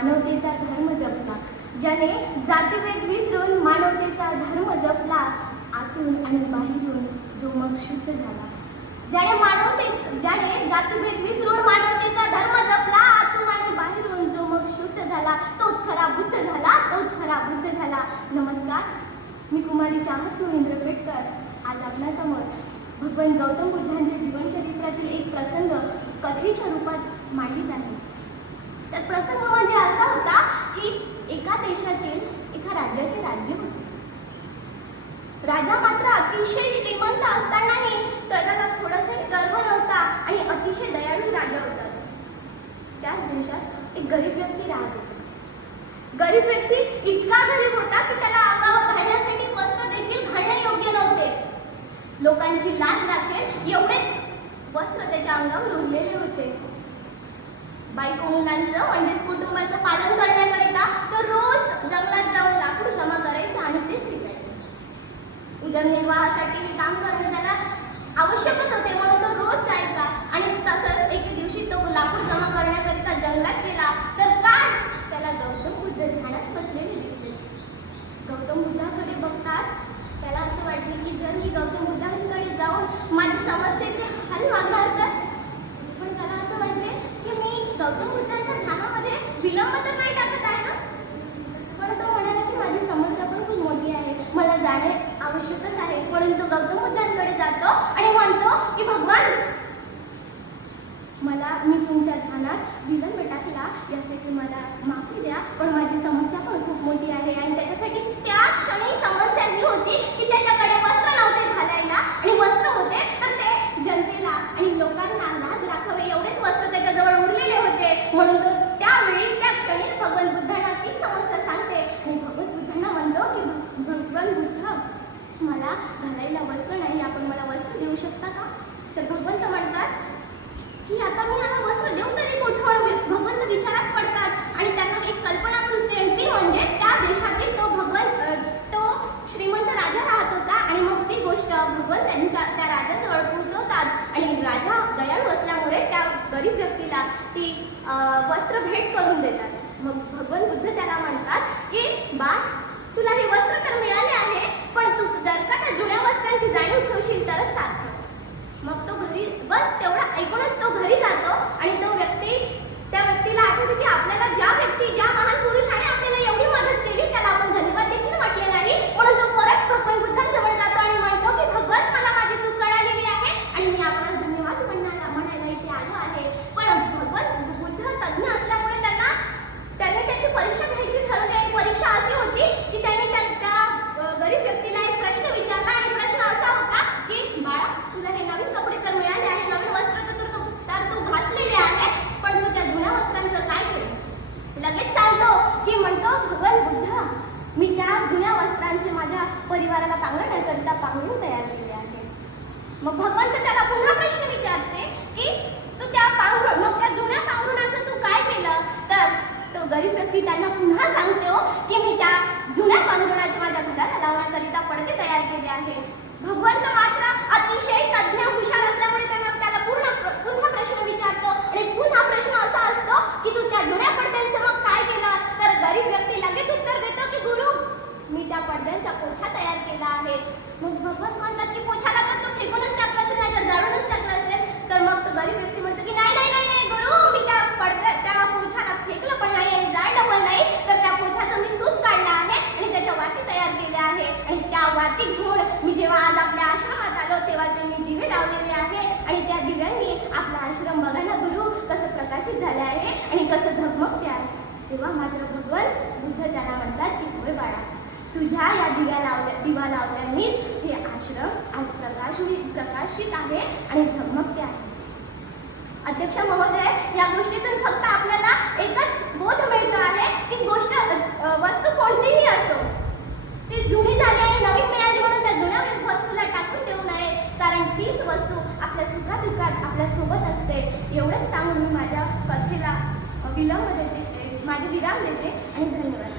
मानवतेचा धर्म जपला, ज्याने जातीभेद विसरून मानवतेचा धर्म जपला, आतून आणि बाहेरून जो मग शुद्ध झाला. ज्याने जातीभेद विसरून मानवतेचा धर्म जपला, आतून आणि बाहेरून जो मग शुद्ध झाला, तोच खरा बुद्ध झाला, तोच खरा बुद्ध झाला. नमस्कार, मी कुमारी चाहत महेंद्र पेटकर आज आपल्यासमोर भगवान गौतम बुद्धांच्या जीवनचरित्रातील एक प्रसंग कथेच्या रूपात मांडीत आहे. तर प्रसंग म्हणजे असा होता की एका देशातील एका राज्याचे राज्य होते. राजा मात्र अतिशय श्रीमंत असतानाही त्याला थोडासा गर्व नव्हता आणि अतिशय दयाळू राजा होता. त्याच देशात एक गरीब व्यक्ती राहत होता. गरीब व्यक्ती इतका गरीब होता की त्याला अंगावर घालण्यासाठी वस्त्र देखील घालणे योग्य नव्हते. लोकांची लाज राखेल एवढेच वस्त्र त्याच्या अंगावर उरलेले होते. बायको मुलांचं म्हणजेच कुटुंबाचं पालन करण्याकरिता तो रोज जंगलात जाऊन लाकूड जमा करायचा आणि तेच विकायचं. उदरनिर्वाहासाठी हे काम करणे त्याला आवश्यकच होते, म्हणून तो रोज जायचा. आणि तसंच एके दिवशी तो लाकूड जमा करण्याकरिता जंगलात गेला तर काय त्याला गौतम बुद्ध ध्यानात बसलेले दिसले. गौतम बुद्धाकडे बघताच त्याला असं वाटले की जर मी गौतम बुद्धांकडे जाऊन माझ्या समस्येचे हल मागणार तर. पण त्याला असं वाटले की मी गौतम बुद्धांच्या ध्यानामध्ये विलंब तर नाही टाकत आहे ना. पण तो म्हणाला की माझी समस्या पण खूप मोठी आहे, मला जाणे आवश्यकच आहे. म्हणून तो गौतम बुद्धांकडे जातो आणि म्हणतो की भगवान, मी तुमच्या ध्यानात विलंब टाकला यासाठी मला माफी द्या, पण माझी समस्या पण खूप मोठी आहे. आणि त्याच्यासाठी त्या क्षणी समस्या ही होती की त्याच्याकडे वस्त्र नव्हते घालायला, आणि वस्त्र होते तर ते जनतेला आणि लोकांना लाज राखावे एवढेच वस्त्र त्याच्याजवळ उरलेले होते. म्हणून तो त्यावेळी त्या क्षणी भगवान बुद्धांना ती समस्या सांगते आणि भगवान बुद्धांना म्हणतो की भगवान बुद्ध, मला घालायला वस्त्र नाही, आपण मला वस्त्र देऊ शकता का. तर भगवंत म्हणतात की आता मी याला वस्त्र देऊ तरी कुठून. भगवंत विचारात पडतात आणि त्यांना एक कल्पना सुचते, ती म्हणजे त्या देशातील तो श्रीमंत राजा राहत होता. आणि मग ती गोष्ट भगवंत त्या राजाजवळ पोहोचवतात आणि राजा दयाळू असल्यामुळे त्या गरीब व्यक्तीला ती वस्त्र भेट करून देतात. मग भगवान बुद्ध त्याला म्हणतात की बा, तुला हे वस्त्र तर मिळाले आहे, पण तू जर का त्या जुन्या वस्त्रांची जाणीव ठेवशील तरच सार्थ. मग तो घरी बस तेवढा ऐकूनच तो घरी जातो आणि त्या व्यक्तीला आठवते की आपल्याला ज्या महान पुरुषाने आपल्याला एवढी मदत केली त्याला आपण धन्यवाद देखील म्हटले नाही. म्हणून तो परत भगवान बुद्धांजवळ जातो आणि म्हणतो की भगवान, मला माझी चूक कळालेली आहे आणि मी आपल्याला धन्यवाद म्हणायला इथे आलो आहे. पण भगवान बुद्ध तज्ञ असल्यामुळे त्यांनी त्याची परीक्षा घ्यायची ठरवली. आणि परीक्षा अशी होती की त्यांनी त्या गरीब व्यक्तीला एक प्रश्न विचारला आणि प्रश्न असा होता की बाळा, तुला हे नवीन कपडे तर मिळाले आहे, नवीन वस्त्र तर तू घातलेले आहे, पण तू त्या जुन्या वस्त्रांचं काय केलं. लगेच सांगतो की म्हणतो भगवान बुद्ध, मी त्या जुन्या वस्त्रांचे माझ्या परिवाराला पांघरण्याकरिता पांघरून तयार केले आहे. मग भगवंत त्याला पुन्हा प्रश्न विचारते की तू त्या जुन्या पांघरुणाचं तू काय केलं. तर तो गरीब व्यक्ती त्यांना पुन्हा सांगतो की मी त्या जुन्या पांघरुणाचे माझ्या घराला लावण्याकरिता पडदे तयार केले आहे. भगवंत मात्र अतिशय तज्ञ हुशार असल्यामुळे त्याला पुन्हा प्रश्न विचारतो आणि पुन्हा प्रश्न असा असतो की तू त्या जुन्या पडद्यांचं मग काय केलं. तर गरीब व्यक्ती लगेच उत्तर देतो की गुरु, मी त्या पडद्यांचा पोछा तयार केला आहे. मग भगवंत म्हणतात की पोछाला तर तू फेकूनच टाकलं असेल, नाही तर जाळूनच टाकलं असेल. तर मग तो गरीब व्यक्ती म्हणतो की नाही गुरु, मी त्या पोछाला फेकलं पण नाही आणि जाळलं पण नाही, तर त्या पोछाचं मी सूत काढलं आहे आणि त्याच्या वाती तयार केल्या आहे. आणि त्या वाती घेऊन मी जेव्हा आज आपल्या आश्रमात आलो तेव्हा ते मी दिवे लावलेले आहे आणि त्या दिव्यांनी आपला आश्रम बघा ना गुरु कसं प्रकाशित झाले आहे आणि कसं झगमगते आहे. तेव्हा मात्र भगवान बुद्ध त्याला म्हणतात की होय बाळा, तुझ्या या दिवा लावल्यानेच हे आश्रम आज प्रकाशित आहे आणि झगमगते आहे. अध्यक्ष महोदय, या गोष्टीतून फक्त आपल्याला एकच बोध मिळतो आहे की वस्तू कोणतीही असो, ती जुनी झाली आणि नवीन मिळाली म्हणून त्या जुन्या वस्तूला टाकून देऊ नये, कारण तीच वस्तू आपल्या सुखादुःखात आपल्या सोबत असते. एवढंच सांगून मी माझ्या कथेला विराम देते आणि धन्यवाद.